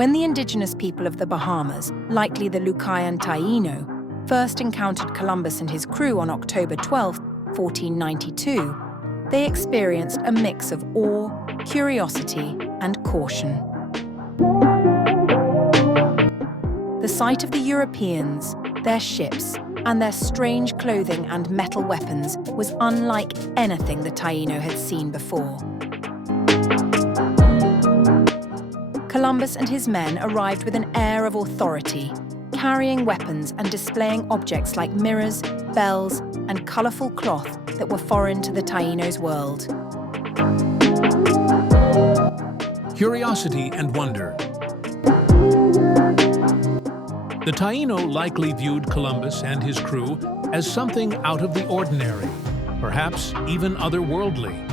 When the indigenous people of the Bahamas, likely the Lucayan Taino, first encountered Columbus and his crew on October 12, 1492, they experienced a mix of awe, curiosity, and caution. The sight of the Europeans, their ships, and their strange clothing and metal weapons was unlike anything the Taino had seen before. Columbus and his men arrived with an air of authority, carrying weapons and displaying objects like mirrors, bells, and colourful cloth that were foreign to the Taino's world. Curiosity and wonder. The Taino likely viewed Columbus and his crew as something out of the ordinary, perhaps even otherworldly.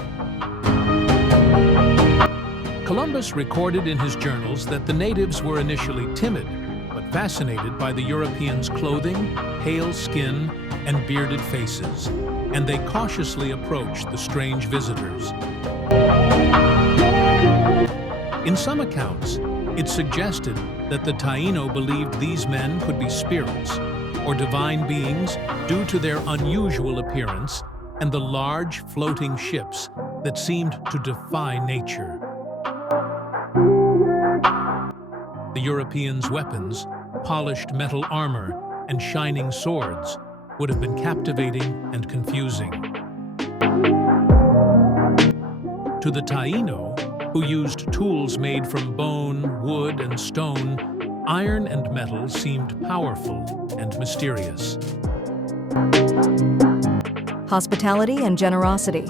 Columbus recorded in his journals that the natives were initially timid, but fascinated by the Europeans' clothing, pale skin, and bearded faces, and they cautiously approached the strange visitors. In some accounts, it suggested that the Taino believed these men could be spirits or divine beings due to their unusual appearance and the large floating ships that seemed to defy nature. The Europeans' weapons, polished metal armor, and shining swords would have been captivating and confusing. To the Taino, who used tools made from bone, wood, and stone, iron and metal seemed powerful and mysterious. Hospitality and generosity.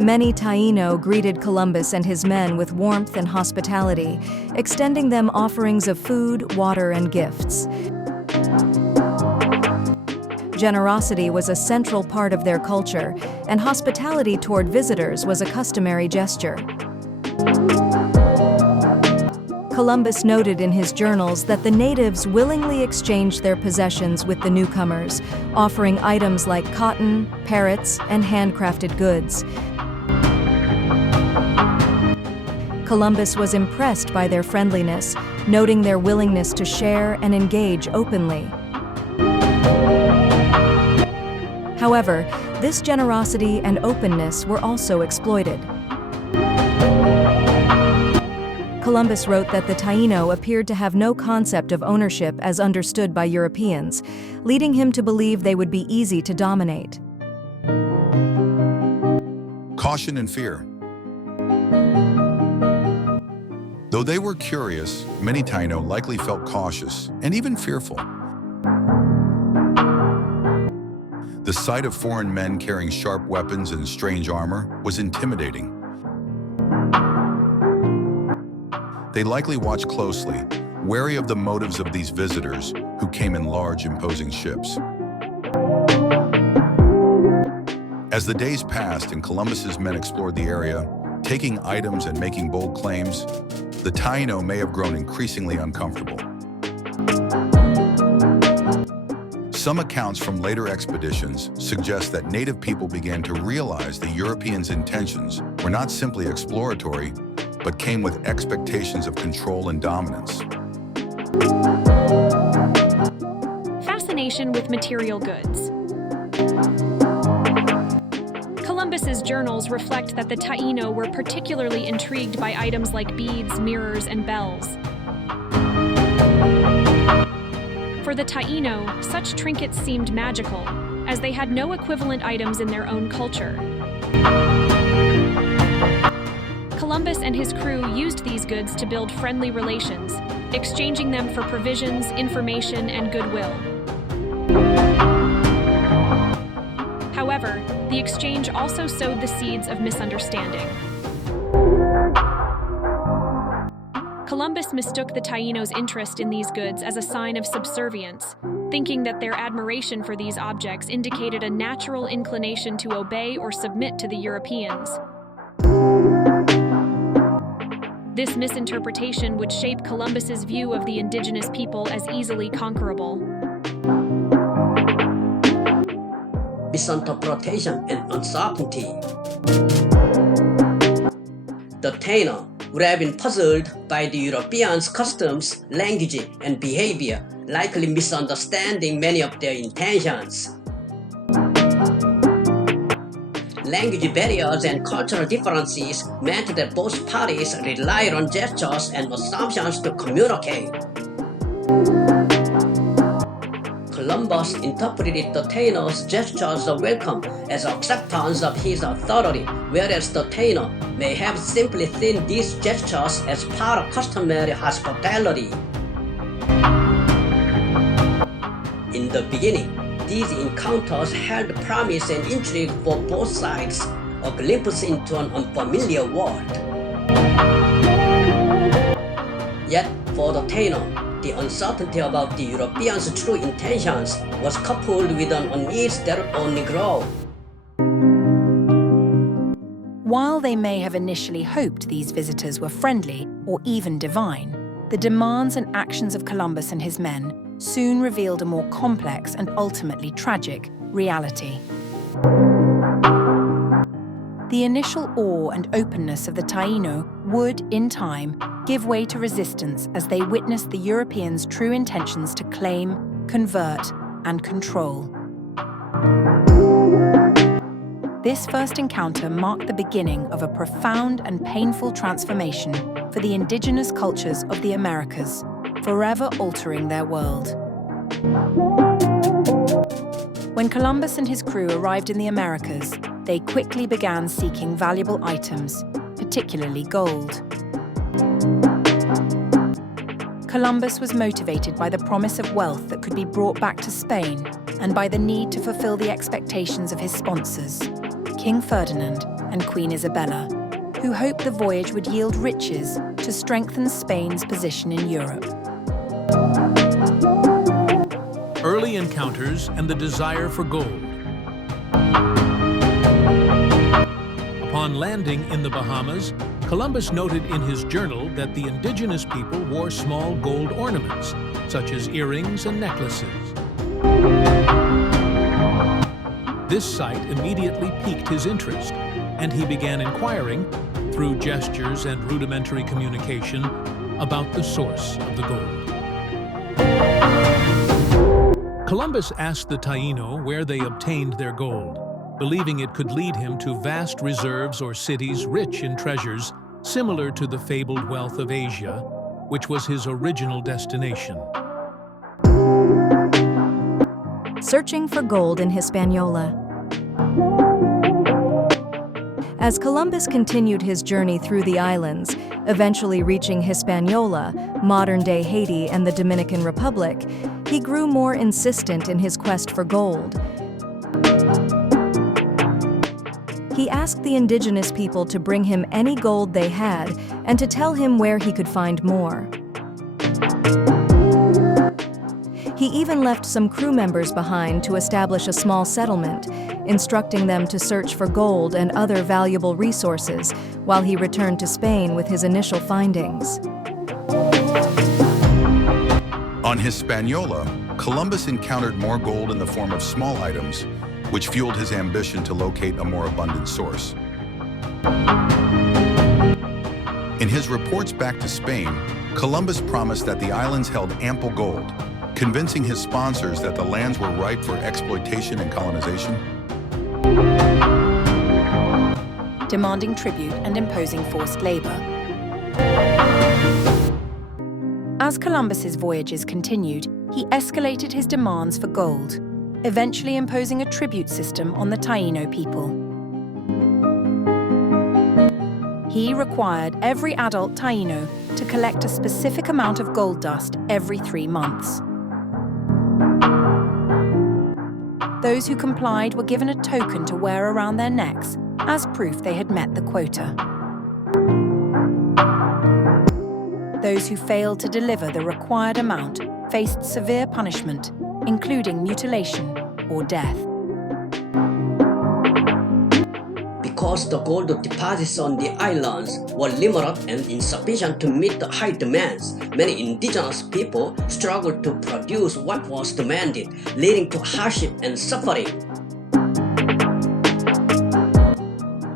Many Taino greeted Columbus and his men with warmth and hospitality, extending them offerings of food, water, and gifts. Generosity was a central part of their culture, and hospitality toward visitors was a customary gesture. Columbus noted in his journals that the natives willingly exchanged their possessions with the newcomers, offering items like cotton, parrots, and handcrafted goods. Columbus was impressed by their friendliness, noting their willingness to share and engage openly. However, this generosity and openness were also exploited. Columbus wrote that the Taino appeared to have no concept of ownership as understood by Europeans, leading him to believe they would be easy to dominate. Caution and fear. Though they were curious, many Taino likely felt cautious and even fearful. The sight of foreign men carrying sharp weapons and strange armor was intimidating. They likely watched closely, wary of the motives of these visitors who came in large, imposing ships. As the days passed and Columbus's men explored the area, taking items and making bold claims, the Taino may have grown increasingly uncomfortable. Some accounts from later expeditions suggest that native people began to realize the Europeans' intentions were not simply exploratory, but came with expectations of control and dominance. Fascination with material goods. Columbus's journals reflect that the Taino were particularly intrigued by items like beads, mirrors, and bells. For the Taino, such trinkets seemed magical, as they had no equivalent items in their own culture. Columbus and his crew used these goods to build friendly relations, exchanging them for provisions, information, and goodwill. However, the exchange also sowed the seeds of misunderstanding. Columbus mistook the Taino's interest in these goods as a sign of subservience, thinking that their admiration for these objects indicated a natural inclination to obey or submit to the Europeans. This misinterpretation would shape Columbus's view of the indigenous people as easily conquerable. Misinterpretation and uncertainty. The Taino would have been puzzled by the Europeans' customs, language, and behavior, likely misunderstanding many of their intentions. Language barriers and cultural differences meant that both parties relied on gestures and assumptions to communicate. Columbus interpreted the Taíno's gestures of welcome as acceptance of his authority, whereas the Taíno may have simply seen these gestures as part of customary hospitality. In the beginning, these encounters held promise and intrigue for both sides, a glimpse into an unfamiliar world. Yet, for the Taíno, the uncertainty about the Europeans' true intentions was coupled with an unease that would only grow. While they may have initially hoped these visitors were friendly or even divine, the demands and actions of Columbus and his men soon revealed a more complex and ultimately tragic reality. The initial awe and openness of the Taíno would, in time, give way to resistance as they witnessed the Europeans' true intentions to claim, convert, and control. This first encounter marked the beginning of a profound and painful transformation for the indigenous cultures of the Americas, forever altering their world. When Columbus and his crew arrived in the Americas, they quickly began seeking valuable items, particularly gold. Columbus was motivated by the promise of wealth that could be brought back to Spain and by the need to fulfill the expectations of his sponsors, King Ferdinand and Queen Isabella, who hoped the voyage would yield riches to strengthen Spain's position in Europe. Early encounters and the desire for gold. Upon landing in the Bahamas, Columbus noted in his journal that the indigenous people wore small gold ornaments, such as earrings and necklaces. This sight immediately piqued his interest, and he began inquiring, through gestures and rudimentary communication, about the source of the gold. Columbus asked the Taíno where they obtained their gold, believing it could lead him to vast reserves or cities rich in treasures similar to the fabled wealth of Asia, which was his original destination. Searching for gold in Hispaniola. As Columbus continued his journey through the islands, eventually reaching Hispaniola, modern-day Haiti and the Dominican Republic, he grew more insistent in his quest for gold. He asked the indigenous people to bring him any gold they had and to tell him where he could find more. He even left some crew members behind to establish a small settlement, instructing them to search for gold and other valuable resources while he returned to Spain with his initial findings. On Hispaniola, Columbus encountered more gold in the form of small items, which fueled his ambition to locate a more abundant source. In his reports back to Spain, Columbus promised that the islands held ample gold, convincing his sponsors that the lands were ripe for exploitation and colonization. Demanding tribute and imposing forced labor. As Columbus's voyages continued, he escalated his demands for gold, eventually imposing a tribute system on the Taíno people. He required every adult Taíno to collect a specific amount of gold dust every 3 months. Those who complied were given a token to wear around their necks as proof they had met the quota. Those who failed to deliver the required amount faced severe punishment, including mutilation or death. Because the gold deposits on the islands were limited and insufficient to meet the high demands, many indigenous people struggled to produce what was demanded, leading to hardship and suffering.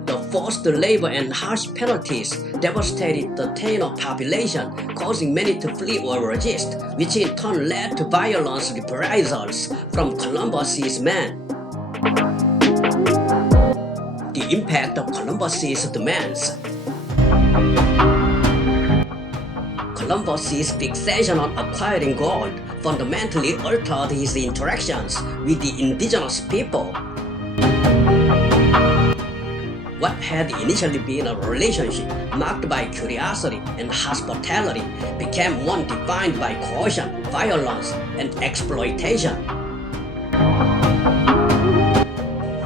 The Forced labor and harsh penalties devastated the Taino population, causing many to flee or resist, which in turn led to violent reprisals from Columbus's men. The impact of Columbus's demands. Columbus's fixation on acquiring gold fundamentally altered his interactions with the indigenous people. What had initially been a relationship marked by curiosity and hospitality became one defined by coercion, violence, and exploitation.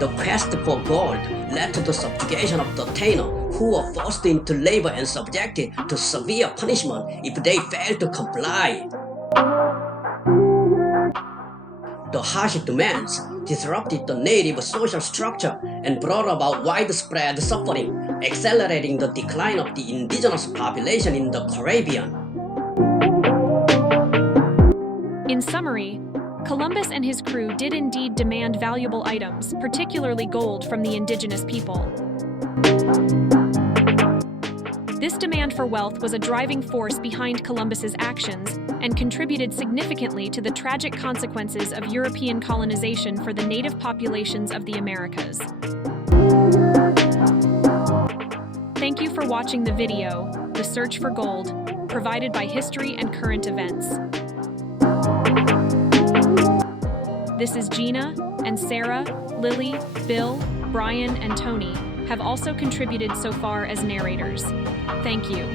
The quest for gold led to the subjugation of the Taino, who were forced into labor and subjected to severe punishment if they failed to comply. The harsh demands disrupted the native social structure and brought about widespread suffering, accelerating the decline of the indigenous population in the Caribbean. In summary, Columbus and his crew did indeed demand valuable items, particularly gold, from the indigenous people. This demand for wealth was a driving force behind Columbus's actions and contributed significantly to the tragic consequences of European colonization for the native populations of the Americas. Thank you for watching the video, The Search for Gold, provided by History and Current Events. This is Gina, and Sarah, Lily, Bill, Brian, and Tony have also contributed so far as narrators. Thank you.